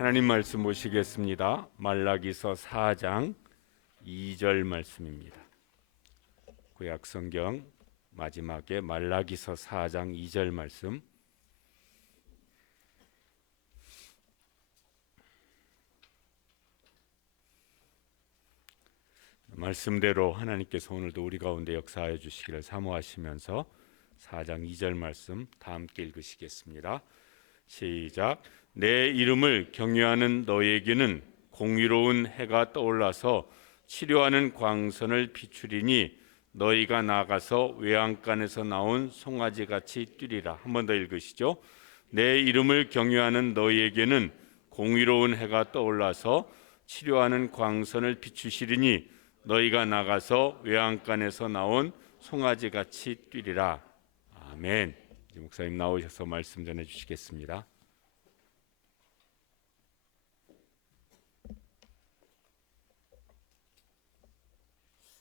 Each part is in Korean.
하나님 말씀 보시겠습니다. 말라기서 4장 2절 말씀입니다. 구약 성경 마지막에 말라기서 4장 2절 말씀. 말씀대로 하나님께서 오늘도 우리 가운데 역사하여 주시기를 사모하시면서 4장 2절 말씀 다 함께 읽으시겠습니다. 시작. 내 이름을 경외하는 너에게는 공의로운 해가 떠올라서 치료하는 광선을 비추리니 너희가 나가서 외양간에서 나온 송아지같이 뛰리라. 한 번 더 읽으시죠. 내 이름을 경외하는 너희에게는 공의로운 해가 떠올라서 치료하는 광선을 비추시리니 너희가 나가서 외양간에서 나온 송아지같이 뛰리라. 아멘. 이제 목사님 나오셔서 말씀 전해 주시겠습니다.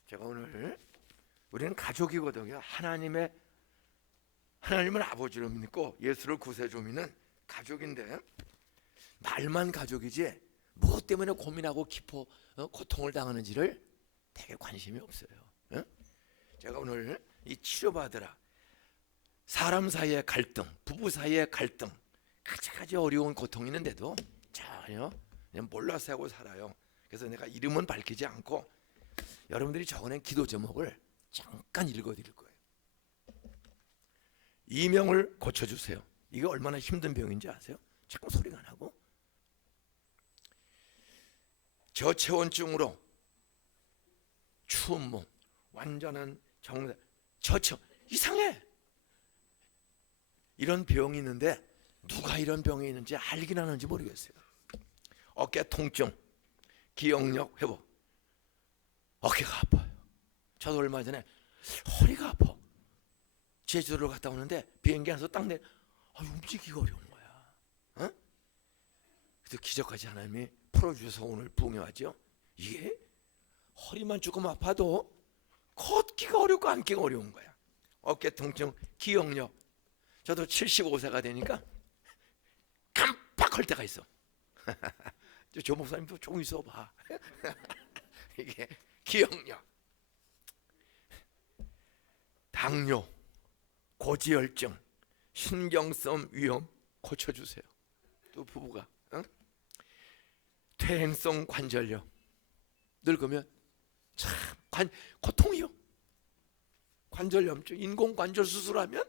제가 오늘 우리는 가족이거든요. 하나님을 아버지로 믿고 예수를 구세주로 믿는 가족인데, 말만 가족이지 무엇 때문에 고민하고 깊어 고통을 당하는지를 되게 관심이 없어요. 제가 오늘 이 치료받으라, 사람 사이의 갈등, 부부 사이의 갈등, 가지가지 어려운 고통이 있는데도 전혀 그냥 몰라서 하고 살아요. 그래서 내가 이름은 밝히지 않고 여러분들이 적어낸 기도 제목을 잠깐 읽어드릴 거예요. 이명을 고쳐주세요. 이게 얼마나 힘든 병인지 아세요? 자꾸 소리가 나고, 저체온증으로 추운 몸, 완전한 정상, 이상해. 이런 병이 있는데 누가 이런 병이 있는지 알긴 하는지 모르겠어요. 어깨 통증, 기억력 회복, 어깨가 아파요. 저도 얼마 전에 허리가 아파. 제주도를 갔다 오는데 비행기 안에서 딱 움직이기가 어려운 거야. 그래서 기적까지 하나님이 풀어주셔서 오늘 부흥해왔죠. 이게 허리만 조금 아파도 걷기가 어렵고 앉기가 어려운 거야. 어깨 통증, 기억력. 저도 75세가 되니까 깜빡할 때가 있어. 조 목사님도 조금 있어봐. 이게 기억력, 당뇨, 고지혈증, 신경성 위염 고쳐주세요. 또 부부가 퇴행성 관절염, 늙으면 참 고통이요. 관절염증, 인공관절 수술하면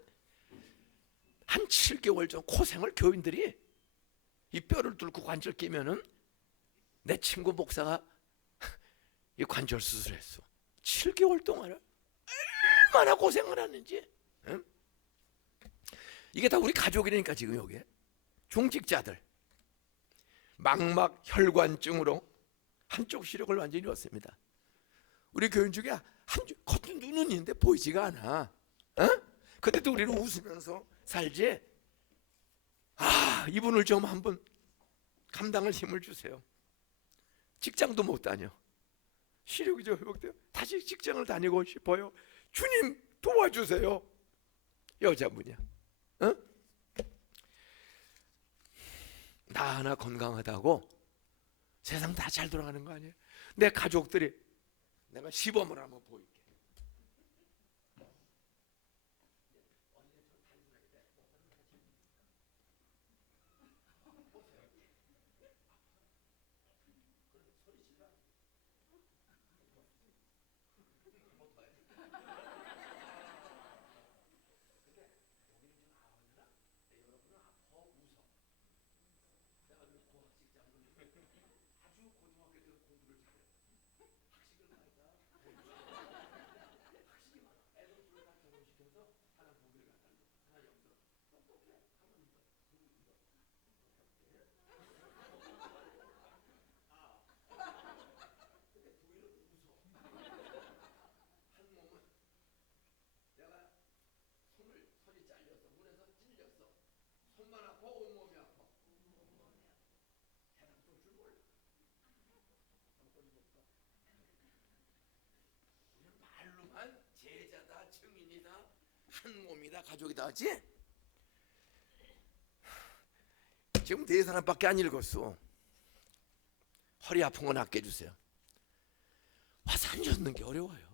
한 7개월 전 고생을 교인들이, 이 뼈를 뚫고 관절 끼면은, 내 친구 목사가 이 관절 수술했어. 7개월 동안 얼마나 고생을 하는지. 이게 다 우리 가족이니까. 지금 여기 중직자들 망막 혈관증으로 한쪽 시력을 완전히 잃었습니다. 우리 교인 중에 겉은 눈은 있는데 보이지가 않아. 그때도 우리는 웃으면서 살지. 이분을 좀 한번 감당할 힘을 주세요. 직장도 못 다녀. 시력이 좀 회복돼요. 다시 직장을 다니고 싶어요. 주님 도와주세요. 여자분이야. 나 하나 건강하다고 세상 다 잘 돌아가는 거 아니에요? 내 가족들이, 내가 시범을 한번 보일게. 제자다, 증인이다, 한 몸이다, 가족이다 하지? 지금 네 사람밖에 안 읽었어. 허리 아픈 거 낫게 해주세요. 와서 앉는 게 어려워요.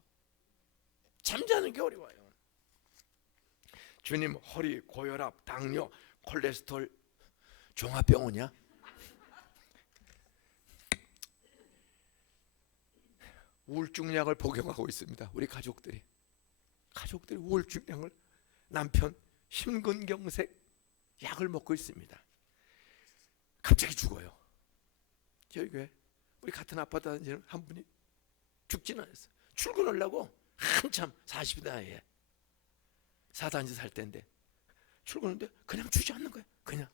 잠자는 게 어려워요. 주님, 허리, 고혈압, 당뇨, 콜레스테롤 종합병원이야? 우울증약을 복용하고 있습니다. 우리 가족들이 우울증약을, 남편 심근경색 약을 먹고 있습니다. 갑자기 죽어요. 저희 교회 우리 같은 아파트 다니는 한 분이 죽지는 않았어요. 출근하려고 한참 40대 나이에 4단지 살 때인데 출근하는데 그냥 주지 않는 거예요. 그냥.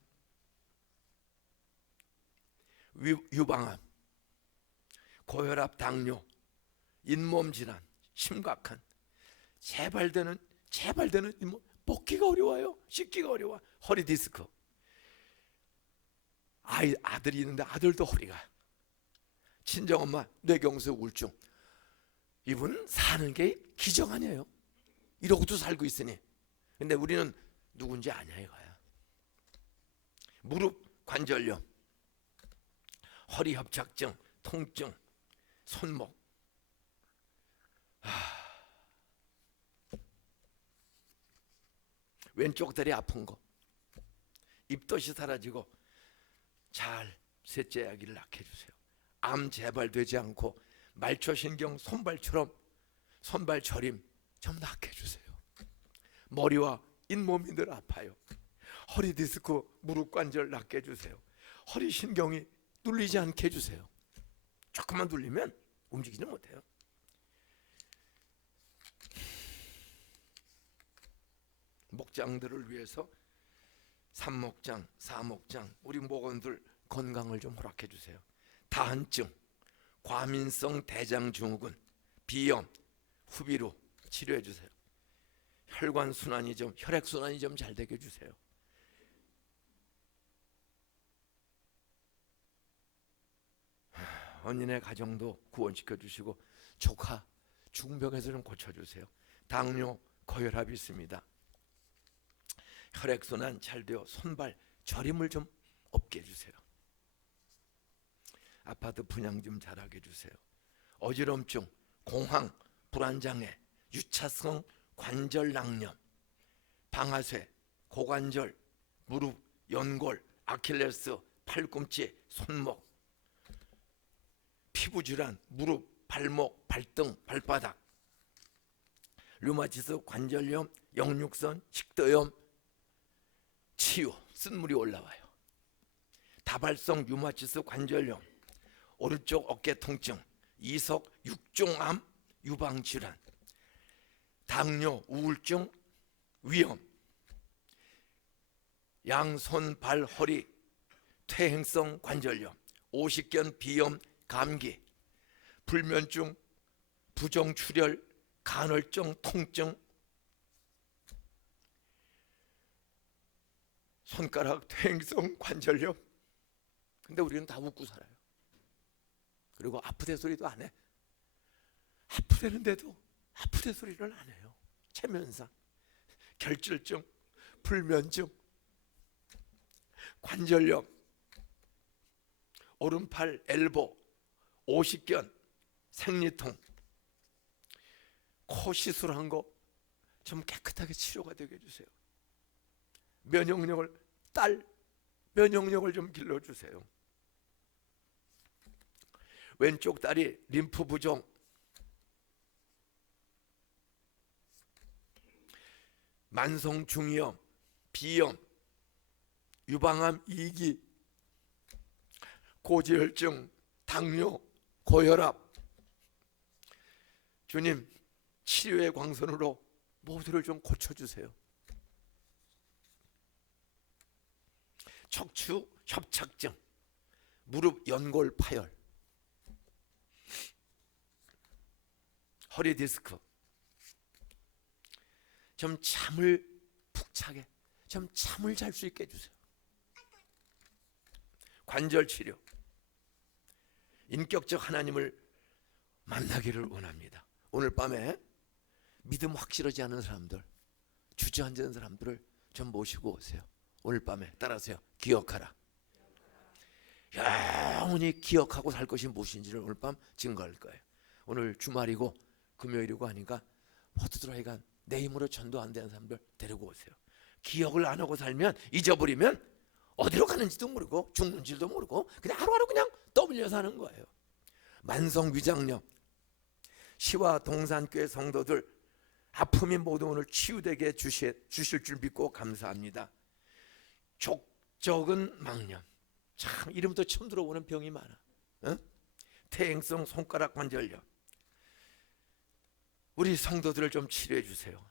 유방암, 고혈압, 당뇨, 잇몸 질환, 심각한 재발되는 잇몸, 먹기가 어려워요. 씻기가 어려워. 허리 디스크. 아들이 있는데 아들도 허리가. 친정엄마 뇌경색 우울증. 이분 사는 게 기적 아니에요. 이러고도 살고 있으니. 근데 우리는 누군지 아냐 이거야. 무릎 관절염, 허리 협착증, 통증, 손목. 왼쪽 다리 아픈 거, 입덧이 사라지고 잘 셋째 아기를 낳게 해주세요. 암 재발되지 않고 말초신경 손발처럼 손발 저림 좀 낫게 해주세요. 머리와 잇몸이 늘 아파요. 허리 디스크, 무릎 관절 낫게 해주세요. 허리 신경이 눌리지 않게 해주세요. 조금만 눌리면 움직이지 못해요. 목장들을 위해서 삼목장, 사목장, 우리 목원들 건강을 좀 허락해 주세요. 다한증, 과민성 대장증후군, 비염, 후비로 치료해 주세요. 혈관 순환이 좀, 혈액 순환이 좀 잘 되게 해 주세요. 언니네 가정도 구원시켜 주시고 조카 중병에서 좀 고쳐 주세요. 당뇨, 고혈압이 있습니다. 혈액순환 잘 되어 손발 저림을 좀 없게 해주세요. 아파트 분양 좀 잘하게 해주세요. 어지럼증, 공황, 불안장애, 유차성 관절낭염, 방아쇠, 고관절, 무릎, 연골, 아킬레스, 팔꿈치, 손목, 피부질환, 무릎, 발목, 발등, 발바닥, 류마티스, 관절염, 역류성, 식도염 치유, 쓴물이 올라와요. 다발성 류마티스 관절염, 오른쪽 어깨 통증, 이석 육종암 유방질환, 당뇨, 우울증, 위염, 양손, 발, 허리, 퇴행성 관절염, 오십견, 비염, 감기, 불면증, 부정출혈, 간헐적 통증, 손가락 퇴행성 관절염. 근데 우리는 다 웃고 살아요. 그리고 아프대 소리도 안 해. 아프대는데도 아프대 소리를 안 해요. 체면상, 결절증, 불면증, 관절염, 오른팔 엘보, 오십견, 생리통, 코 시술한 거 좀 깨끗하게 치료가 되게 해주세요. 면역력을 좀 길러주세요. 왼쪽 다리 림프 부종, 만성 중이염, 비염, 유방암 2기, 고지혈증, 당뇨, 고혈압. 주님, 치료의 광선으로 모두를 좀 고쳐주세요. 척추 협착증, 무릎 연골 파열, 허리 디스크. 좀 잠을 푹 차게, 좀 잠을 잘 수 있게 해주세요. 관절 치료, 인격적 하나님을 만나기를 원합니다. 오늘 밤에 믿음 확실하지 않은 사람들, 주저앉은 사람들을 좀 모시고 오세요. 오늘 밤에 따라하세요. 기억하라. 영원히 기억하고 살 것이 무엇인지를 오늘 밤 증거할 거예요. 오늘 주말이고 금요일이고 하니까 모두들 하여간 내 힘으로 전도 안 되는 사람들 데리고 오세요. 기억을 안 하고 살면, 잊어버리면 어디로 가는지도 모르고 죽는지도 모르고 그냥 하루하루 그냥 떠밀려 사는 거예요. 만성위장염, 시와 동산교회 성도들 아픔이 모두 오늘 치유되게 주실 줄 믿고 감사합니다. 족적은 망령, 참 이름부터 처음 들어보는 병이 많아. 퇴행성 손가락 관절염, 우리 성도들을 좀 치료해 주세요.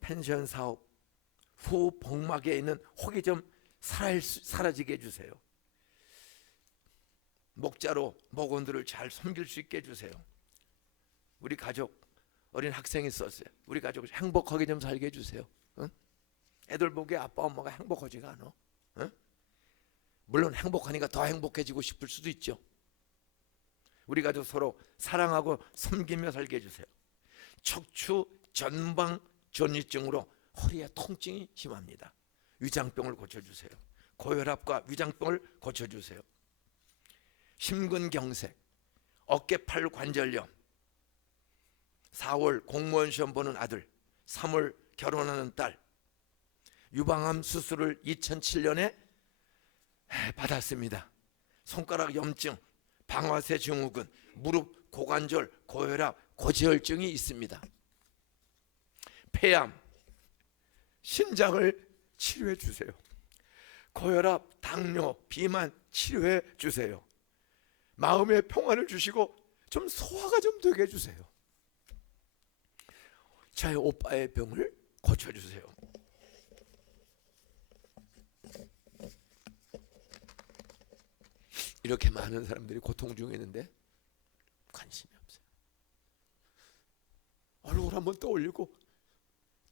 펜션 사업 후 복막에 있는 혹이 좀 사라지게 해주세요. 목자로 목원들을 잘 섬길 수 있게 해주세요. 우리 가족 어린 학생이 있었어요. 우리 가족 행복하게 좀 살게 해주세요. 애들 보기에 아빠 엄마가 행복하지가 않아. 물론 행복하니까 더 행복해지고 싶을 수도 있죠. 우리 가족 서로 사랑하고 섬기며 살게 해주세요. 척추 전방 전이증으로 허리에 통증이 심합니다. 위장병을 고쳐주세요. 고혈압과 위장병을 고쳐주세요. 심근경색, 어깨팔 관절염, 4월 공무원 시험 보는 아들, 3월 결혼하는 딸, 유방암 수술을 2007년에 받았습니다. 손가락 염증, 방아쇠 증후군, 무릎 고관절, 고혈압, 고지혈증이 있습니다. 폐암, 신장을 치료해 주세요. 고혈압, 당뇨, 비만 치료해 주세요. 마음의 평안을 주시고 좀 소화가 좀 되게 해주세요. 저의 오빠의 병을 고쳐주세요. 이렇게 많은 사람들이 고통 중에 있는데 관심이 없어요. 얼굴 한번 떠올리고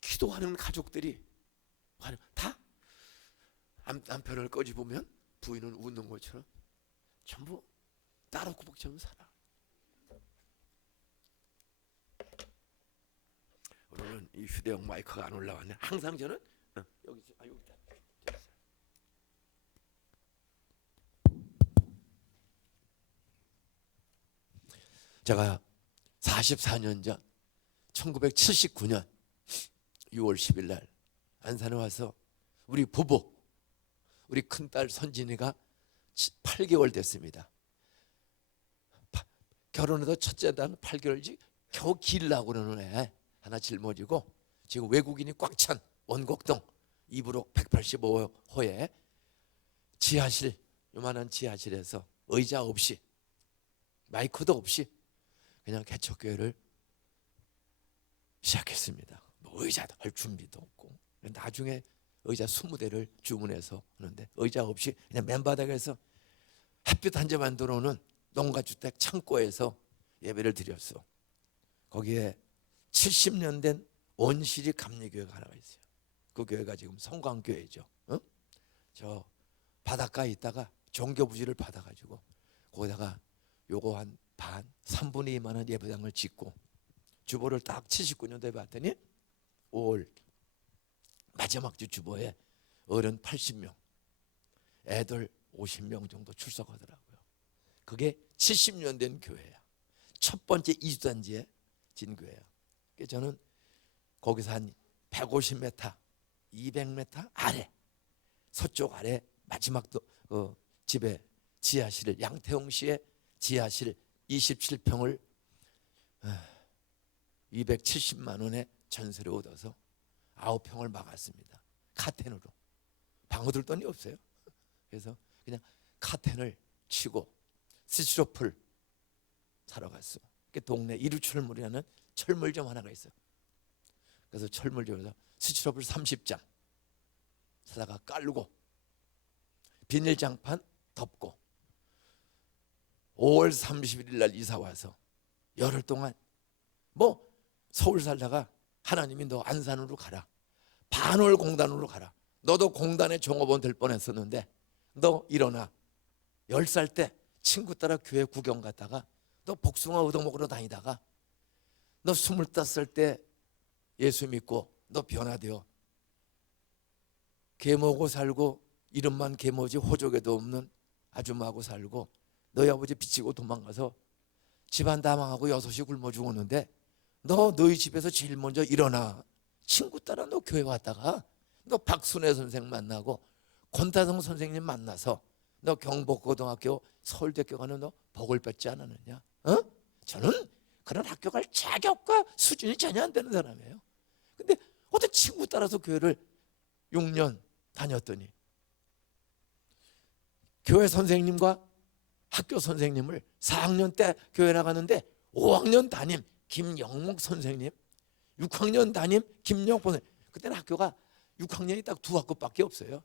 기도하는 가족들이 다 남편을 꺼집으면 부인은 웃는 것처럼 전부 따로구박처럼 살아. 오늘은 이 휴대용 마이크가 안 올라왔네. 항상 저는 여기 여기다. 제가 44년 전 1979년 6월 10일 날 안산에 와서 우리 부부, 우리 큰딸 선진이가 8개월 됐습니다. 결혼해서 첫째 단 8개월지 겨우 길라고 그러는 애 하나 짊어지고 지금 외국인이 꽉 찬 원곡동 2부로 185호에 지하실, 요만한 지하실에서 의자 없이 마이크도 없이 그냥 개척교회를 시작했습니다. 뭐 의자도 할 준비도 없고 나중에 의자 20대를 주문해서 하는데 의자 없이 그냥 맨바닥에서 햇빛 한 점만 들어오는 농가주택 창고에서 예배를 드렸어. 거기에 70년 된 온실이 감리교회가 하나가 있어요. 그 교회가 지금 성광교회죠. 저 바닷가에 있다가 종교부지를 받아가지고 거기다가 요거 한 반 3분의 2만한 예배당을 짓고 주보를 딱 79년도에 봤더니 5월 마지막 주 주보에 어른 80명, 애들 50명 정도 출석하더라고요. 그게 70년 된 교회야. 첫 번째 이주단지에 진 교회야. 그래서 저는 거기서 한 150m, 200m 아래, 서쪽 아래 마지막 집에 지하실, 양태홍 씨의 지하실 27평을 270만 원에 전세를 얻어서 9평을 막았습니다. 카텐으로. 방어들 돈이 없어요. 그래서 그냥 카텐을 치고 스티로폴 사러 갔어. 동네 이루철물이라는 철물점 하나가 있어. 그래서 철물점에서 스티로폴 30장 사다가 깔고 비닐장판 덮고 5월 31일 날 이사 와서 열흘 동안 뭐 서울 살다가 하나님이 너 안산으로 가라, 반월 공단으로 가라, 너도 공단의 종업원 될 뻔했었는데 너 일어나. 10살 때 친구 따라 교회 구경 갔다가 너 복숭아 얻어먹으러 다니다가 너 25살 때 예수 믿고 너 변화되어 개모고 살고 이름만 개모지 호족에도 없는 아줌마하고 살고 너희 아버지 빚지고 도망가서 집안 다 망하고 6이 굶어 죽었는데 너희 집에서 제일 먼저 일어나. 친구 따라 너 교회 왔다가 너 박순애 선생 만나고 권다성 선생님 만나서 너 경복고등학교 서울대학교 가는 너 복을 뺏지 않았느냐? 저는 그런 학교 갈 자격과 수준이 전혀 안 되는 사람이에요. 근데 어떤 친구 따라서 교회를 6년 다녔더니 교회 선생님과 학교 선생님을 4학년 때 교회 나가는데 5학년 담임 김영목 선생님, 6학년 담임 김영복 선생님. 그때는 학교가 6학년이 딱 2학급밖에 없어요.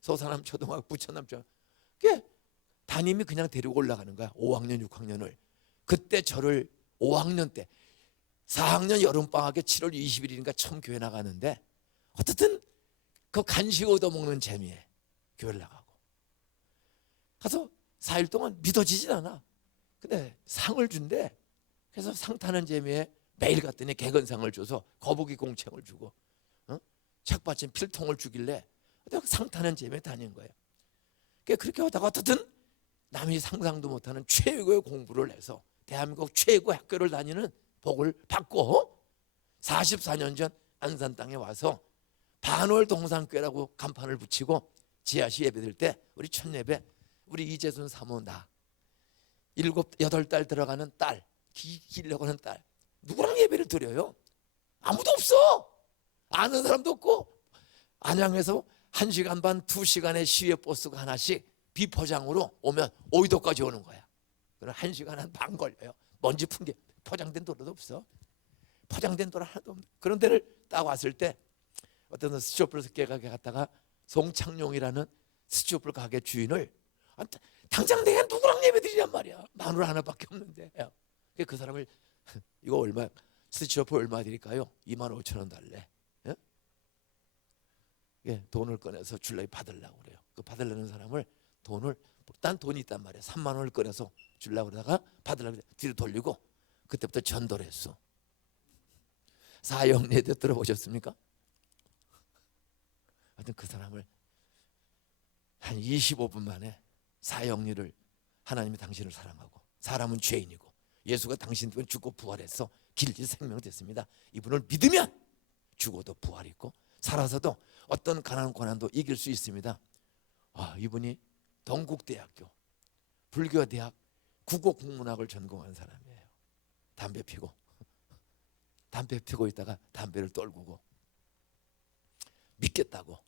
서산암 초등학교, 부천암 초등학교. 그게 담임이 그냥 데리고 올라가는 거야. 5학년, 6학년을. 그때 저를 5학년 때 4학년 여름방학에 7월 20일이니까 처음 교회 나가는데 어쨌든 그 간식 얻어먹는 재미에 교회를 나가고 가서 4일 동안 믿어지진 않아. 근데 상을 준대. 그래서 상 타는 재미에 매일 갔더니 개건상을 줘서 거북이 공책을 주고 책받침 필통을 주길래 상 타는 재미에 다닌 거예요. 그렇게 하다가 어쨌든 남이 상상도 못하는 최고의 공부를 해서 대한민국 최고 학교를 다니는 복을 받고 44년 전 안산 땅에 와서 반월 동산교회라고 간판을 붙이고 지하시 예배드릴 때 우리 첫 예배 우리 이재순 사모 나 7, 8달 들어가는 딸 기르려고 하는 딸 누구랑 예배를 드려요? 아무도 없어. 아는 사람도 없고 안양에서 1시간 반 2시간의 시외 버스가 하나씩 비포장으로 오면 오이도까지 오는 거야. 그럼 1시간 한 반 걸려요. 먼지 푼 게 포장된 도로도 없어. 포장된 도로 하나도 없는 그런 데를 딱 왔을 때 어떤 스티로폴 가게 갔다가 송창용이라는 스티로폴 가게 주인을 당장 내가 누구랑 예배 드리냔 말이야. 마누라 하나밖에 없는데 그 사람을 이거 얼마 스티로폴 얼마 드릴까요? 25,000원 달래. 돈을 꺼내서 줄라고 받으려고 그래요. 그 받으려는 사람을 돈을 딴 돈이 있단 말이야. 3만 원을 꺼내서 주려고 그러다가 받으려고 뒤로 돌리고 그때부터 전도를 했어. 사형례대 들어보셨습니까? 하여튼 그 사람을 한 25분 만에 사형리를 하나님이 당신을 사랑하고 사람은 죄인이고 예수가 당신 때문에 죽고 부활해서 길지 생명됐습니다. 이분을 믿으면 죽어도 부활 있고 살아서도 어떤 가난 고난도 이길 수 있습니다. 이분이 동국대학교 불교대학 국어국문학을 전공한 사람이에요. 담배 피고 있다가 담배를 떨구고 믿겠다고.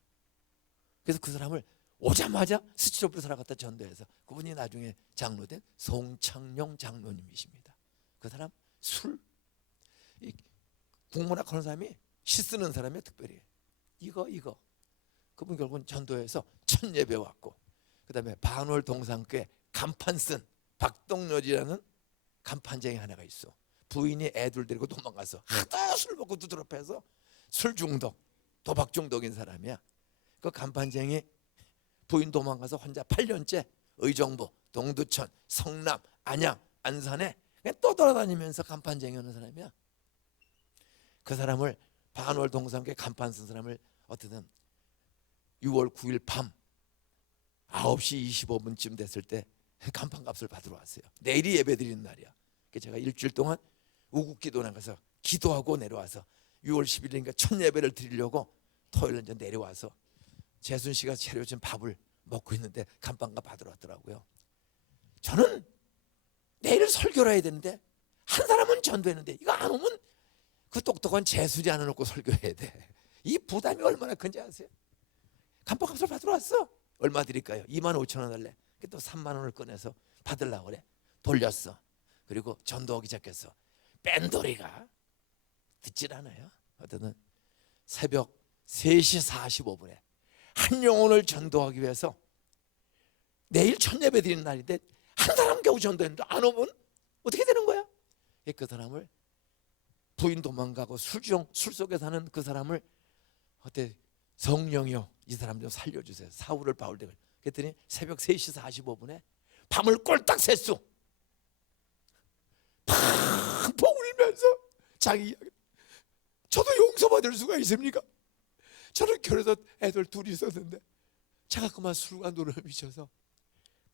그래서 그 사람을 오자마자 스티로폴 살아갔다 전도해서 그분이 나중에 장로된 송창용 장로님이십니다. 그 사람 국문학 하는 사람이 시 쓰는 사람이 특별히 이거 그분 결국은 전도해서 첫 예배 왔고 그 다음에 반월 동산교회 간판 쓴 박동렬이라는 간판쟁이 하나가 있어. 부인이 애들 데리고 도망가서 하도 술 먹고 두드러패서 술 중독 도박 중독인 사람이야. 그 간판쟁이 부인 도망가서 혼자 8년째 의정부 동두천 성남 안양 안산에 그냥 또 돌아다니면서 간판쟁이 하는 사람이야. 그 사람을 반월 동산교회 간판 쓴 사람을 어쨌든 6월 9일 밤 9시 25분쯤 됐을 때 간판값을 받으러 왔어요. 내일이 예배드리는 날이야. 그래서 제가 일주일 동안 우국기도 나가서 기도하고 내려와서 6월 10일이니까 첫 예배를 드리려고 토요일 이제 내려와서 재순 씨가 차려준 밥을 먹고 있는데 간판값 받으러 왔더라고요. 저는 내일 설교를 해야 되는데 한 사람은 전도했는데 이거 안 오면 그 똑똑한 재순이 안 해놓고 설교해야 돼. 이 부담이 얼마나 큰지 아세요? 간판값을 받으러 왔어. 얼마 드릴까요? 25,000원 할래. 또 3만 원을 꺼내서 받으려고 그래. 돌렸어. 그리고 전도하기 시작했어. 뺀돌이가 듣질 않아요. 어떤 새벽 3시 45분에 한 영혼을 전도하기 위해서 내일 첫 예배 드리는 날인데 한 사람 겨우 전도했는데 안 오면 어떻게 되는 거야? 그 사람을 부인 도망가고 술 속에 사는 그 사람을 어때 성령이요 이 사람 좀 살려주세요. 사울을 바울대가 그랬더니 새벽 3시 45분에 밤을 꼴딱 샜어. 펑펑 울면서 자기 이야기. 저도 용서받을 수가 있습니까? 저는 결혼해서 애들 둘이 있었는데 제가 그만 술과 노름에 미쳐서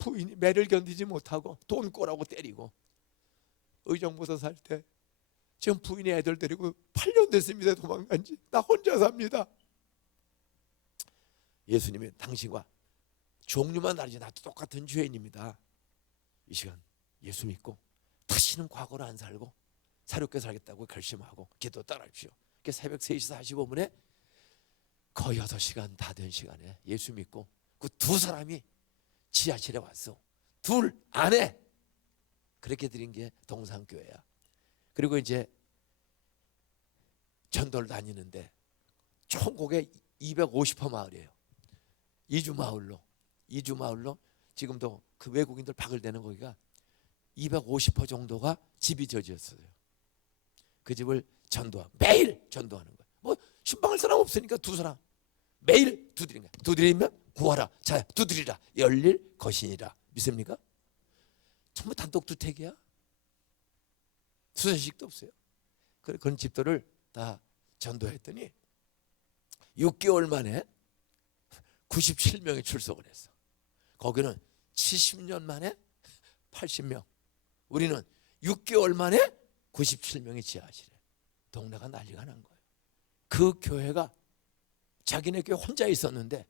부인이 매를 견디지 못하고 돈 꼬라고 때리고 의정부서 살 때 지금 부인이 애들 데리고 8년 됐습니다. 도망간 지. 나 혼자 삽니다. 예수님이 당신과 종류만 다르지 나도 똑같은 죄인입니다. 이 시간 예수 믿고 다시는 과거로 안 살고 새롭게 살겠다고 결심하고 기도 따라하십시오. 새벽 3시 45분에 거의 6시간 다 된 시간에 예수 믿고 그 두 사람이 지하실에 왔어. 둘 안에 그렇게 드린 게 동산교회야. 그리고 이제 전도를 다니는데 총곡에 250호 마을이에요. 이주마을로 지금도 그 외국인들 박을 대는 거기가 250호 정도가 집이 저지였어요. 그 집을 매일 전도하는 거야. 뭐 신방할 사람 없으니까 두 사람 매일 두드리는 거야. 두드리면 구하라. 자, 두드리라. 열릴 것이니라. 믿습니까? 전부 단독주택이야. 수세식도 없어요. 그런 집들을 다 전도했더니 6개월 만에 97명이 출석을 했어. 거기는 70년 만에 80명. 우리는 6개월 만에 97명이 지하실에. 동네가 난리가 난 거예요. 그 교회가 자기네 교회 혼자 있었는데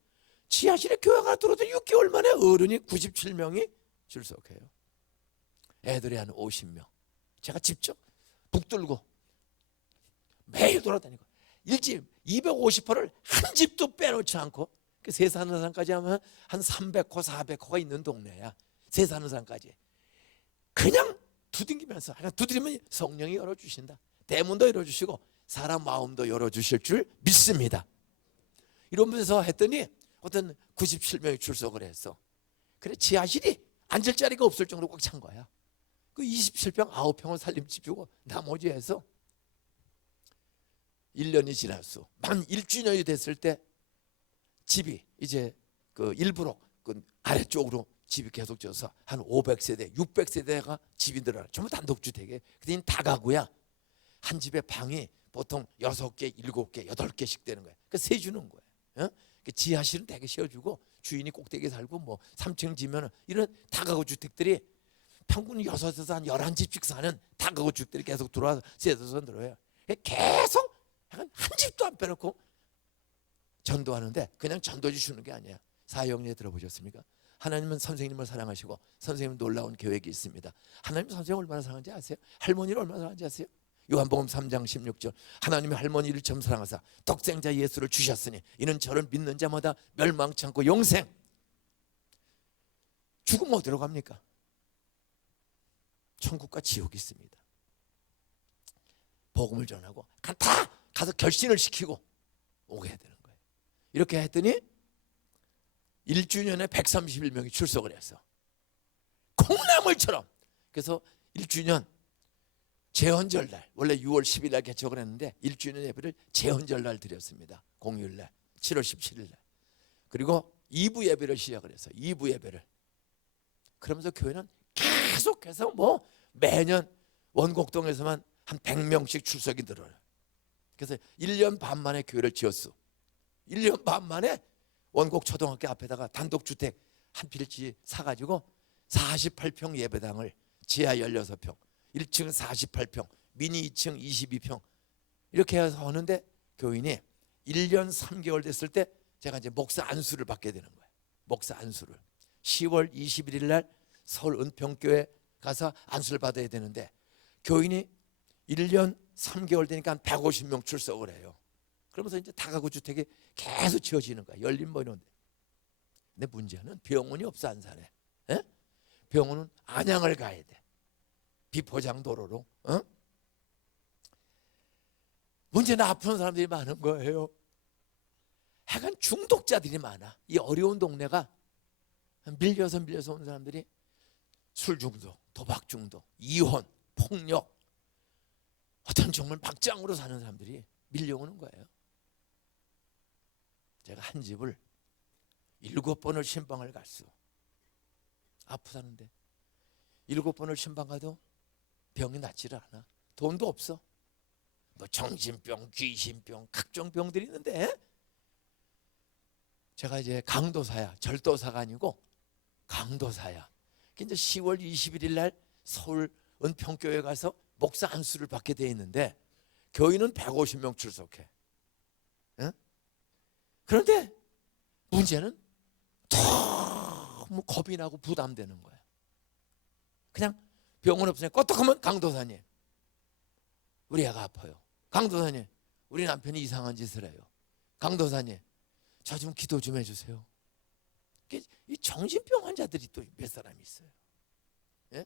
지하실에 교회가 들어도 6개월 만에 어른이 97명이 출석해요. 애들이 한 50명. 제가 직접 북들고 매일 돌아다니고 일집 250호를 한 집도 빼놓지 않고 세산호산까지 하면 한 300호 400호가 있는 동네야. 세산호산까지 그냥 두들기면서 두드리면 성령이 열어주신다. 대문도 열어주시고 사람 마음도 열어주실 줄 믿습니다. 이러면서 했더니 어떤 97명이 출석을 했어. 그래 지하실이 앉을 자리가 없을 정도로 꽉 찬 거야. 그 27평 9평을 살림집 주고 나머지 해서 1년이 지났어. 만 1주년이 됐을 때 집이 이제 그 일부러 그 아래쪽으로 집이 계속 져서 한 500세대 600세대가 집이 늘어나. 전부 단독주택에. 그때는 다가구야. 한 집에 방이 보통 6개 7개 8개씩 되는 거야. 그 세 주는 거야. 어? 지하실은 되게 씌워주고 주인이 꼭대기에 살고 뭐 3층 지면은 이런 다가구 주택들이 평균 6에서 한 11집씩 사는 다가구 주택들이 계속 들어와서 세대서 늘어요. 계속 한 집도 안 빼놓고 전도하는데 그냥 전도지 주는 게 아니야. 사형리에 들어보셨습니까? 하나님은 선생님을 사랑하시고 선생님은 놀라운 계획이 있습니다. 하나님 선생님 얼마나 사랑하는지 아세요? 할머니를 얼마나 사랑하는지 아세요? 요한복음 3장 16절 하나님의 할머니를 참 사랑하사 독생자 예수를 주셨으니 이는 저를 믿는 자마다 멸망치 않고 영생. 죽으면 어디로 갑니까? 천국과 지옥이 있습니다. 복음을 전하고 다 가서 결신을 시키고 오게 해야 되는 거예요. 이렇게 했더니 1주년에 131명이 출석을 했어. 콩나물처럼. 그래서 1주년 제헌절날 원래 6월 10일 날 개척을 했는데 1주년 예배를 제헌절날 드렸습니다. 공휴일날 7월 17일 날. 그리고 2부 예배를 시작을 했어요. 2부 예배를. 그러면서 교회는 계속해서 뭐 매년 원곡동에서만 한 100명씩 출석이 늘어요. 그래서 1년 반 만에 교회를 지었어. 1년 반 만에 원곡 초등학교 앞에다가 단독주택 한 필지 사가지고 48평 예배당을 지하 16평 1층 48평 미니 2층 22평 이렇게 해서 하는데 교인이 1년 3개월 됐을 때 제가 이제 목사 안수를 받게 되는 거예요. 목사 안수를 10월 21일 날 서울 은평교회 가서 안수를 받아야 되는데 교인이 1년 3개월 되니까 한 150명 출석을 해요. 그러면서 이제 다가구 주택이 계속 지어지는 거야. 열린 뭐 이런데. 근데 문제는 병원이 없어 안산에. 에? 병원은 안양을 가야 돼. 비포장 도로로. 어? 문제는 아픈 사람들이 많은 거예요. 하여간 중독자들이 많아. 이 어려운 동네가 밀려서 온 사람들이 술 중독, 도박 중독, 이혼, 폭력 어떤 정말 막장으로 사는 사람들이 밀려오는 거예요. 제가 한 집을 7번을 신방을 갔어. 아프다는데 7번을 신방 가도 병이 낫지를 않아. 돈도 없어. 뭐 정신병, 귀신병, 각종 병들이 있는데 제가 이제 강도사야. 절도사가 아니고 강도사야. 이제 10월 21일 날 서울 은평교회 가서 목사 안수를 받게 돼 있는데 교인은 150명 출석해. 응? 그런데 문제는 너무 겁이 나고 부담되는 거야. 그냥 병원 없으니까 껐떡하면 강도사님, 우리 애가 아파요. 강도사님, 우리 남편이 이상한 짓을 해요. 강도사님, 저 좀 기도 좀 해주세요. 이 정신병 환자들이 또 몇 사람이 있어요. 예?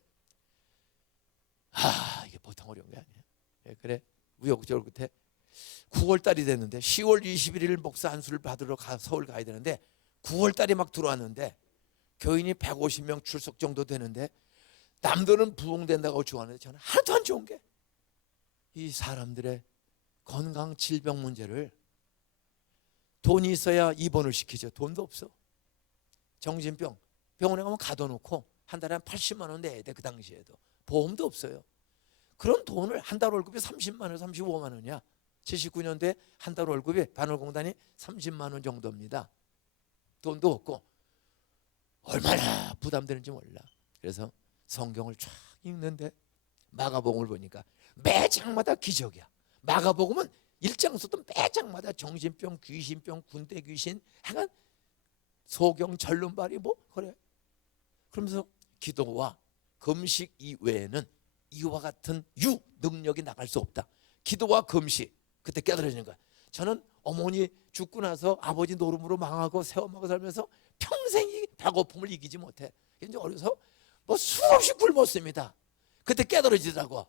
이게 보통 어려운 게 아니에요. 예, 그래 우여곡절 끝에 9월 달이 됐는데 10월 21일 목사 안수를 받으러 서울 가야 되는데 9월 달이 막 들어왔는데 교인이 150명 출석 정도 되는데 남들은 부흥된다고 좋아하는데 저는 하나도 안 좋은 게 이 사람들의 건강 질병 문제를 돈이 있어야 입원을 시키죠. 돈도 없어. 정신병 병원에 가면 가둬놓고 한 달에 한 80만 원 내야 돼. 그 당시에도 보험도 없어요. 그런 돈을 한 달 월급이 30만 원, 35만 원이야. 79년도에 한 달 월급이 반월공단이 30만 원 정도입니다. 돈도 없고 얼마나 부담되는지 몰라. 그래서 성경을 쫙 읽는데 마가복음을 보니까 매 장마다 기적이야. 마가복음은 1장서도 매 장마다 정신병, 귀신병, 군대 귀신, 하여간 소경, 전론발이 뭐 그래. 그러면서 기도와 금식 이외에는 이와 같은 유 능력이 나갈 수 없다. 기도와 금식. 그때 깨달아지는 거야. 저는 어머니 죽고 나서 아버지 노름으로 망하고 새엄마가 살면서 평생 이 배고픔을 이기지 못해. 이제 어려서 뭐 수없이 굶었습니다. 그때 깨달아지더라고.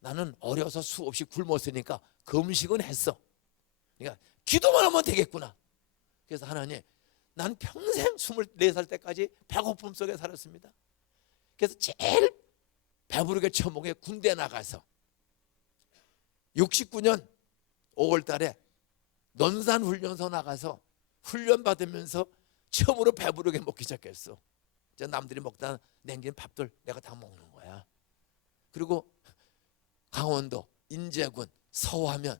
나는 어려서 수없이 굶었으니까 금식은 했어. 그러니까 기도만 하면 되겠구나. 그래서 하나님, 난 평생 24살 때까지 배고픔 속에 살았습니다. 그래서 제일 배부르게 처먹은 게 군대 나가서 69년 5월 달에 논산훈련소 나가서 훈련 받으면서 처음으로 배부르게 먹기 시작했어. 남들이 먹다 남긴 밥들 내가 다 먹는 거야. 그리고 강원도, 인제군, 서화면,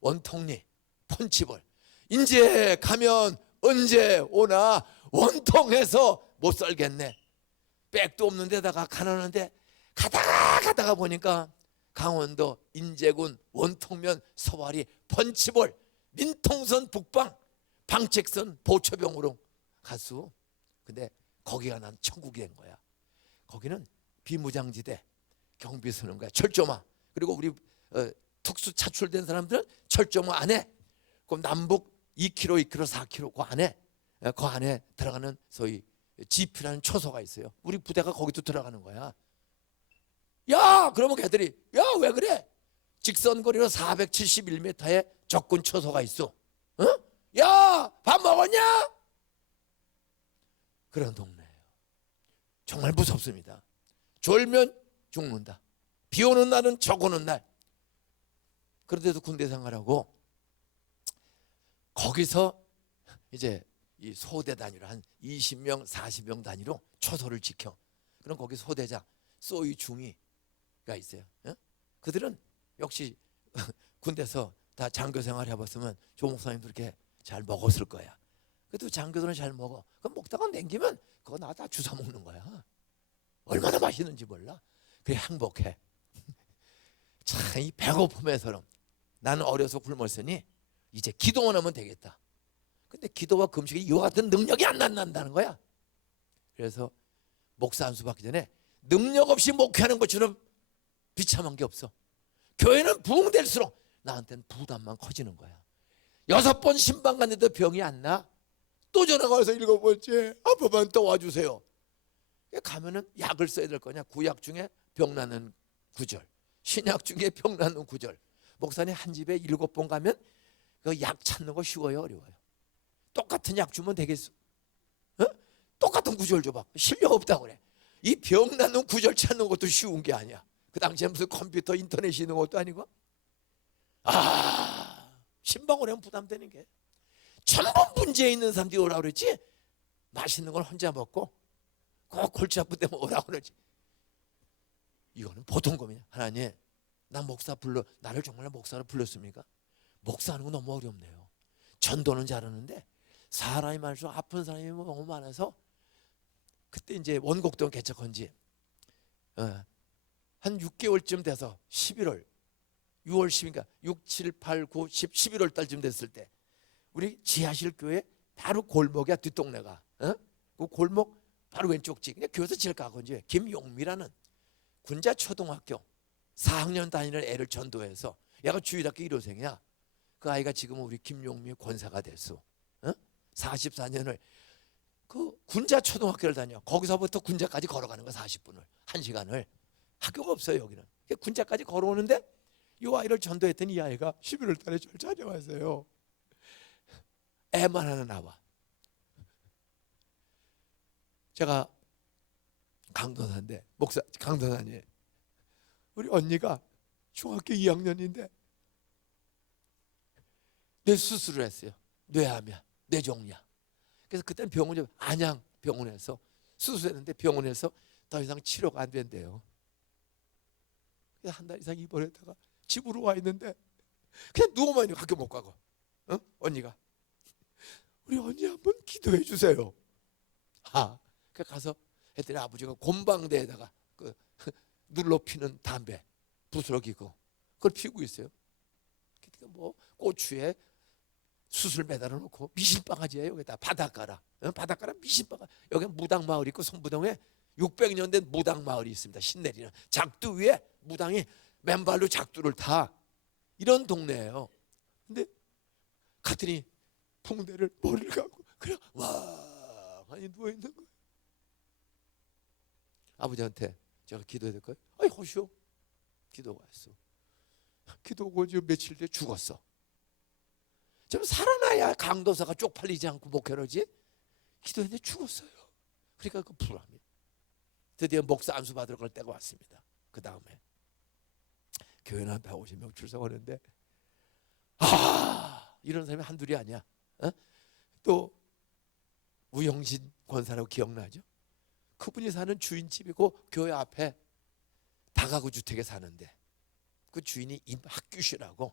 원통리, 펀치볼. 인제 가면 언제 오나 원통해서 못 살겠네. 백도 없는 데다가 가난한데 가다가 보니까 강원도, 인제군, 원통면, 서화리, 펀치볼, 민통선 북방, 방책선, 보초병으로 갔어. 근데 거기가 난 천국이 된 거야. 거기는 비무장지대, 경비서는 거야. 철조망. 그리고 우리 특수 차출된 사람들은 철조망 안에 그 남북 2km, 2km, 4km 그 안에 들어가는 소위 지피라는 초소가 있어요. 우리 부대가 거기도 들어가는 거야. 야, 그러면 걔들이 야, 왜 그래? 직선거리로 471m의 적군 초소가 있어. 야, 밥 먹었냐? 그런 동네예요. 정말 무섭습니다. 졸면 죽는다. 비 오는 날은 적 오는 날. 그런데도 군대 생활하고 거기서 이제 이 소대 단위로 한 20명, 40명 단위로 초소를 지켜. 그럼 거기 소대장, 소위 중위가 있어요. 그들은 역시 군대에서 다 장교 생활 해봤으면 조 목사님도 이렇게 잘 먹었을 거야. 그래도 장교들은 잘 먹어. 그럼 먹다가 남기면 그거 나 다 주워 먹는 거야. 얼마나 맛있는지 몰라. 그래 행복해. 참 이 배고픔에서는 나는 어려서 굶었으니 이제 기도만 하면 되겠다. 근데 기도와 금식이 이와 같은 능력이 안 난다는 거야. 그래서 목사 안수 받기 전에 능력 없이 목회하는 것처럼 비참한 게 없어. 교회는 부흥될수록 나한테는 부담만 커지는 거야. 6번 신방 갔는데도 병이 안 나. 또 전화가 와서 7번째 아빠만 또 와주세요. 가면은 약을 써야 될 거냐. 구약 중에 병 나는 구절, 신약 중에 병 나는 구절. 목사님 한 집에 7번 가면 그 약 찾는 거 쉬워요, 어려워요? 똑같은 약 주면 되겠어? 똑같은 구절 줘봐. 실력 없다고 그래. 이 병 나는 구절 찾는 것도 쉬운 게 아니야. 그 당시에 무슨 컴퓨터 인터넷이 있는 것도 아니고. 신방을 하면 부담되는 게 전부 문제 있는 사람들이 오라고 그랬지. 맛있는 걸 혼자 먹고 꼭 골치 아플 때면 오라고 그러지. 이거는 보통 겁니다. 하나님, 나 목사 나를 정말 목사로 불렀습니까? 목사하는 거 너무 어렵네요. 전도는 잘하는데 사람이 많을수록 아픈 사람이 너무 많아서 그때 이제 원곡동 개척한 지 한 6개월쯤 돼서 11월 6월 10일인가 6, 7, 8, 9, 10, 11월 달쯤 됐을 때 우리 지하실 교회 바로 골목이야. 뒷동네가 그 골목 바로 왼쪽 집 그냥 교회에서 제일 가까운 김용미라는 군자 초등학교 4학년 다니는 애를 전도해서 얘가 주일학교 1호생이야. 그 아이가 지금 우리 김용미 권사가 됐어. 44년을 그 군자 초등학교를 다녀. 거기서부터 군자까지 걸어가는 거야. 40분을 1시간을. 학교가 없어요 여기는. 군자까지 걸어오는데 이 아이를 전도했더니 이 아이가 11월 달에 저를 찾아왔어요. 애만 하나 나와. 제가 강도사인데 목사 강도사님 우리 언니가 중학교 2학년인데 뇌 수술을 했어요. 뇌암이야. 뇌종이야. 그래서 그때는 병원에 안양 병원에서 수술했는데 병원에서 더 이상 치료가 안 된대요. 그래서 한 달 이상 입원했다가 집으로 와 있는데 그냥 누워만 있는 학교 못 가고 언니가 우리 언니 한번 기도해 주세요. 그 가서 했더니 아버지가 곰방대에다가 그 눌러 피는 담배 부스러기고 그걸 피우고 있어요. 그러니까 뭐 고추에 수술 매달아 놓고 미신바가지에 여기다 바닷가라 바닷가라 미신바가 여기 무당마을 있고 성부동에 600년 된 무당마을이 있습니다. 신내리는 작두 위에 무당이 맨발로 작두를 타 이런 동네예요. 근데 갔더니 붕대를 머리를 감고 그냥 많이 누워 있는 거예요. 아버지한테 제가 기도해야 될 거예요. 아이 호시오 기도가 왔어. 기도고 지금 며칠 뒤에 죽었어. 좀 살아나야 강도사가 쪽팔리지 않고 목회로지. 기도했는데 죽었어요. 그러니까 그 불안합니다. 드디어 목사 안수 받으러 갈 때가 왔습니다. 그 다음에 교회는 한 150명 출석하는데 이런 사람이 한둘이 아니야. 또 우영신 권사라고 기억나죠? 그분이 사는 주인집이고 교회 앞에 다가구 주택에 사는데 그 주인이 임학규씨라고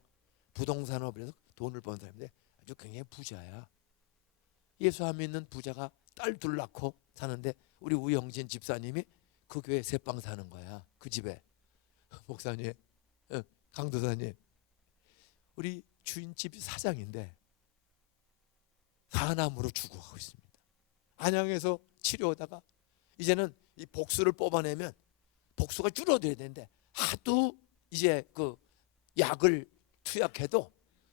부동산업에서 돈을 번 사람인데 아주 굉장히 부자야. 예수 안 믿는 부자가 딸 둘 낳고 사는데 우리 우영진 집사님이 그 교회 새방 사는 거야. 그 집에 목사님, 강도사님, 우리 주인집이 사장인데 간암으로 죽어가고 있습니다. 안양에서 치료하다가 이제는 이 복수를 뽑아내면 복수가 줄어들어야 되는데 하도 이제 그 약을 투약해도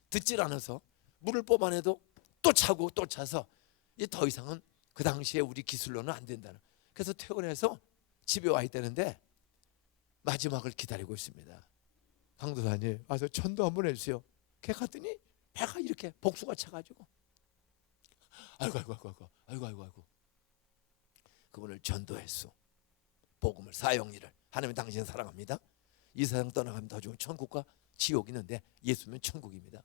듣질 않아서 물을 뽑아내도 또 차고 또 차서 이제 더 이상은 그 당시에 우리 기술로는 안 된다는. 그래서 퇴원해서 집에 와 있다는데 마지막을 기다리고 있습니다. 강도사님 와서 천도 한번 해주세요. 걔 갔더니 배가 이렇게 복수가 차가지고 아이고 그분을 전도했어. 복음을 사용일을 하나님 당신 사랑합니다. 이 세상 떠나가면 더 좋은 천국과 지옥이 있는데 예수는 천국입니다.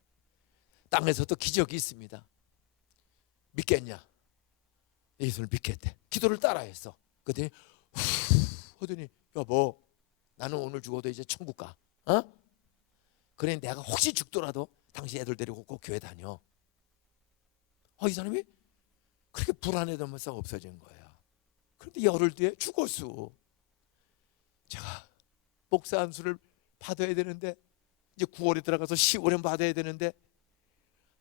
땅에서도 기적이 있습니다. 믿겠냐? 예수를 믿겠대. 기도를 따라했어. 그랬더니 하더니 여보 나는 오늘 죽어도 이제 천국 가. 그래 내가 혹시 죽더라도 당신 애들 데리고 꼭 교회 다녀. 이 사람이 그렇게 불안해하면서 없어진 거야. 그런데 열흘 뒤에 죽었어. 제가 목사 안수를 받아야 되는데 이제 9월에 들어가서 10월에 받아야 되는데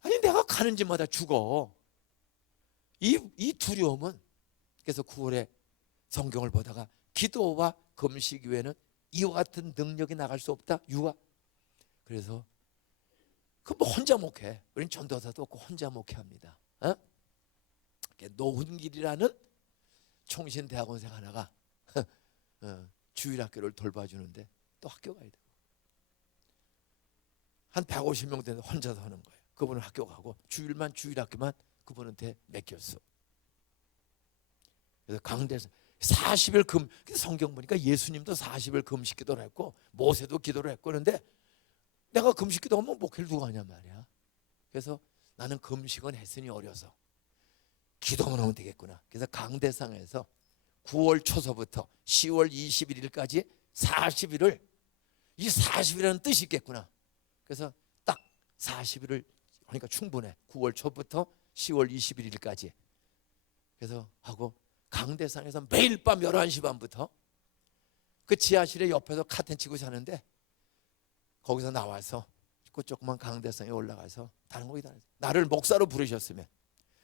아니 내가 가는 집마다 죽어. 이 두려움은 그래서 9월에 성경을 보다가 기도와 금식 외에는 이와 같은 능력이 나갈 수 없다. 그래서 그 뭐 혼자 목회. 우린 전도사도 없고 혼자 목회합니다. 노훈길이라는 총신대학원생 하나가 주일학교를 돌봐주는데 또 학교 가야 되고 한 150명 되는데 혼자서 하는 거예요. 그분은 학교 가고 주일학교만 그분한테 맡겼어. 그래서 강대에서 40일 금 성경 보니까 예수님도 40일 금식 기도를 했고 모세도 기도를 했고 그런데 내가 금식 기도하면 목회를 누가 하냐 말이야. 그래서 나는 금식은 했으니 어려서 기도만 하면 되겠구나. 그래서 강대상에서 9월 초서부터 10월 21일까지 40일을 이 40일이라는 뜻이 있겠구나. 그래서 딱 40일을 하니까 충분해. 9월 초부터 10월 21일까지. 그래서 하고 강대상에서 매일 밤 11시 반부터 그 지하실에 옆에서 카텐 치고 자는데 거기서 나와서 그 조그만 강대상에 올라가서 다른 거 기다려. 나를 목사로 부르셨으면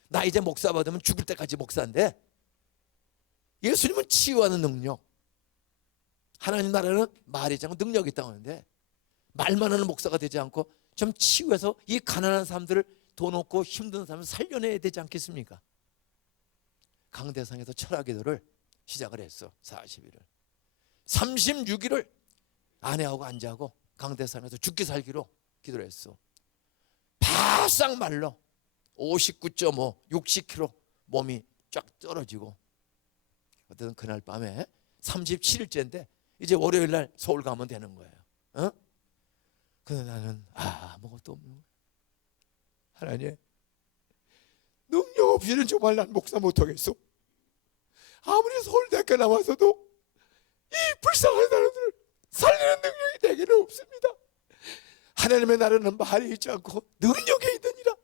나 이제 목사 받으면 죽을 때까지 목사인데 예수님은 치유하는 능력, 하나님 나라는 말이지 않고 능력이 있다고 하는데 말만 하는 목사가 되지 않고 좀 치유해서 이 가난한 사람들을 돈 없고 힘든 사람을 살려내야 되지 않겠습니까? 강대상에서 철학 기도를 시작을 했어. 40일을 36일을 아내하고 안 자고 강대상에서 죽기 살기로 기도를 했어. 바싹 말라 59.5, 60kg 몸이 쫙 떨어지고 어쨌든 그날 밤에 37일째인데 이제 월요일 날 서울 가면 되는 거예요. 어? 근데 나는 아무것도 없는 거야. 하나님, 능력 없이는 정말 난 목사 못하겠어. 아무리 서울대학교 나와서도 이 불쌍한 사람들을 살리는 능력이 내게는 없습니다. 하나님의 나라는 말이 있지 않고 능력에 있느니라.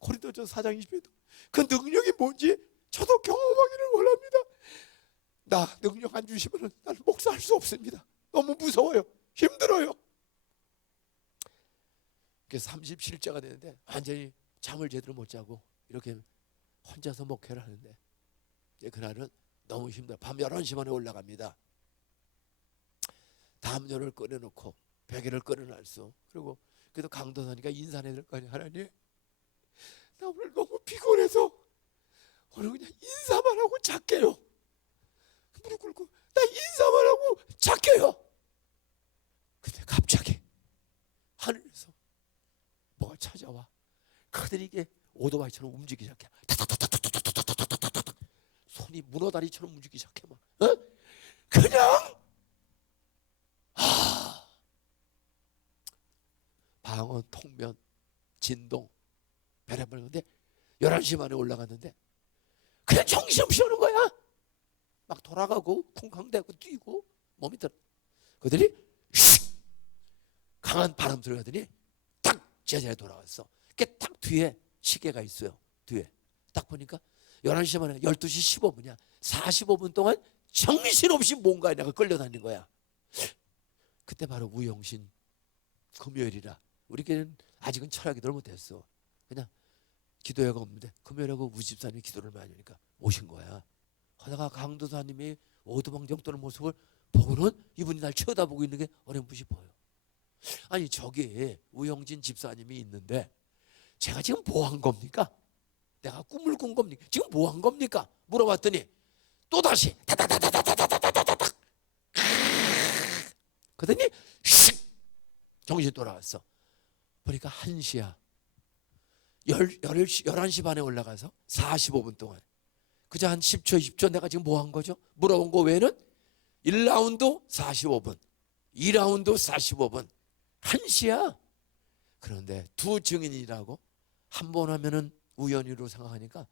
고린도전 4장 20절에도 그 능력이 뭔지 저도 경험하기를 원합니다. 나 능력 안 주시면 나는 목사할 수 없습니다. 너무 무서워요. 힘들어요. 그래서 37일째가 되는데 완전히 잠을 제대로 못 자고 이렇게 혼자서 목회를 하는데 이제 그날은 너무 힘들어. 밤 11시 반에 올라갑니다. 담요를 꺼내놓고 베개를 꺼내놨어. 그리고 그래도 강도사니까 인사해야 될 거 아니야. 하나님, 나 오늘 너무 피곤해서 오늘 그냥 인사만 하고 잘게요. 무릎 꿇고 나 인사만 하고 잘게요. 근데 갑자기 하늘에서 뭐가 찾아와. 그들에게 오토바이처럼 움직이기 시작해. 타타타타타타타타타타타. 손이 문어다리처럼 움직이기 시작해. 막. 그냥 방언, 통면, 진동, 베레벌. 근데 11시 반에 올라갔는데 그냥 정신없이 오는 거야. 막 돌아가고 쿵쾅대고 뛰고 몸이 들어. 그들이 슉 강한 바람 들어가더니 딱 제자리에 돌아왔어. 그게 딱 뒤에 시계가 있어요. 뒤에 딱 보니까 11시 반에 12시 15분이야 45분 동안 정신없이 뭔가에 내가 끌려다닌 거야. 그때 바로 우영신 금요일이라 우리 교회는 아직은 철학 기도를 못했어. 그냥 기도회가 없는데 금요일하고 우집사님이 기도를 많이 하니까 오신 거야. 하다가 강도사님이 오두방정 떠는 모습을 보고는 이분이 날 쳐다보고 있는 게 어렴풋이 보여. 아니 저기 우영진 집사님이 있는데 제가 지금 뭐 한 겁니까? 내가 꿈을 꾼 겁니까? 지금 뭐 한 겁니까? 물어봤더니 또다시 다다다다다다다다다닥 그러더니 슉 정신 돌아왔어. 보니까 1시야. 11시 반에 올라가서 45분 동안 그저 한 10초 20초 내가 지금 뭐 한 거죠? 물어본 거 외에는 1라운드 45분 2라운드 45분 1시야. 그런데 두 증인이라고 한 번 하면은 우연히로 생각하니까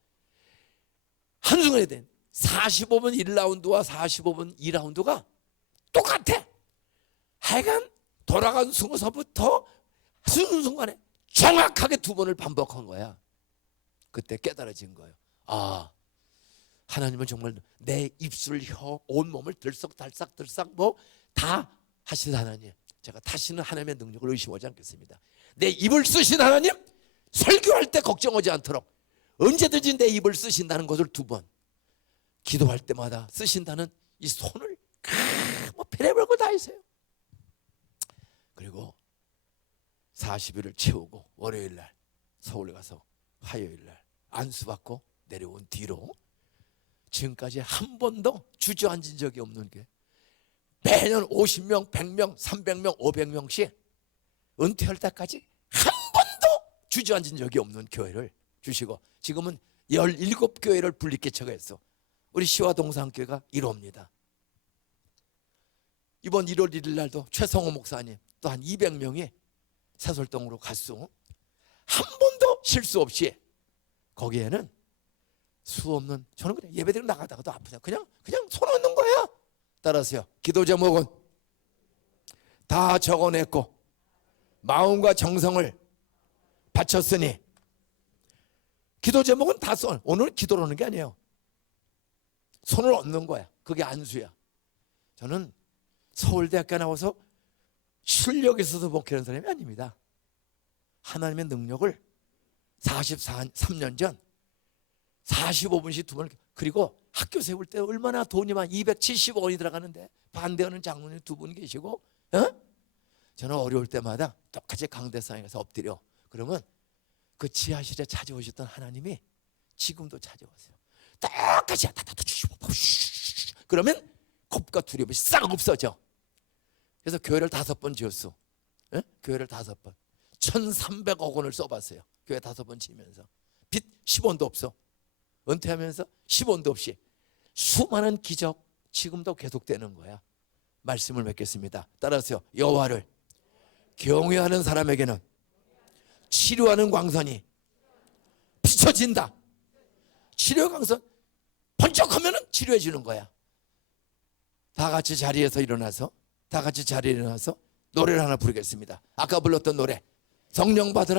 한순간에 된 45분 1라운드와 45분 2라운드가 똑같아. 하여간 돌아간 순서부터 순순간에 정확하게 두 번을 반복한 거야. 그때 깨달아진 거예요. 아, 하나님은 정말 내 입술, 혀, 온몸을 들썩달싹 뭐 다 하신 하나님. 제가 다시는 하나님의 능력을 의심하지 않겠습니다. 내 입을 쓰신 하나님, 설교할 때 걱정하지 않도록 언제든지 내 입을 쓰신다는 것을 두 번, 기도할 때마다 쓰신다는 이 손을 뭐 별의별 거 다 했어요. 그리고 40일을 채우고 월요일날 서울 가서 화요일날 안수받고 내려온 뒤로 지금까지 한 번도 주저앉은 적이 없는 게 매년 50명, 100명, 300명, 500명씩 은퇴할 때까지 한 번도 주저앉은 적이 없는 교회를 주시고 지금은 17교회를 분립개척 했어. 우리 시화동산교회가 1호입니다. 이번 1월 1일 날도 최성호 목사님 또 한 200명이 사설동으로 갔어. 한 번도 실수 없이. 거기에는 수 없는, 저는 그냥 예배드리고 나가다가도 아프다 그냥 손 얹는 거야. 따라서요. 기도 제목은 다 적어냈고 마음과 정성을 바쳤으니. 기도 제목은 다 써. 오늘 기도로 하는 게 아니에요. 손을 얹는 거야. 그게 안수야. 저는 서울대학교 나와서 실력이 있어서 목회하는 사람이 아닙니다. 하나님의 능력을 43년 전 45분씩 2번, 그리고 학교 세울 때 얼마나 돈이 많아, 270원이 들어가는데 반대하는 장로님 2분 계시고, 저는 어려울 때마다 똑같이 강대상에 가서 엎드려. 그러면 그 지하실에 찾아오셨던 하나님이 지금도 찾아오세요. 똑같이 그러면 겁과 두려움이 싹 없어져. 그래서 교회를 5번 지었어. 교회를 5번 1,300억 원을 써봤어요. 교회 5번 지으면서 빚 10원도 없어. 은퇴하면서 10원도 없이 수많은 기적 지금도 계속되는 거야. 말씀을 맺겠습니다. 따라서요. 여호와를 경외하는 사람에게는 치료하는 광선이 비춰진다. 치료 광선 번쩍하면 치료해 주는 거야. 다 같이 자리에서 일어나서, 다 같이 자리에 일어나서 노래를 하나 부르겠습니다. 아까 불렀던 노래, 성령 받으라.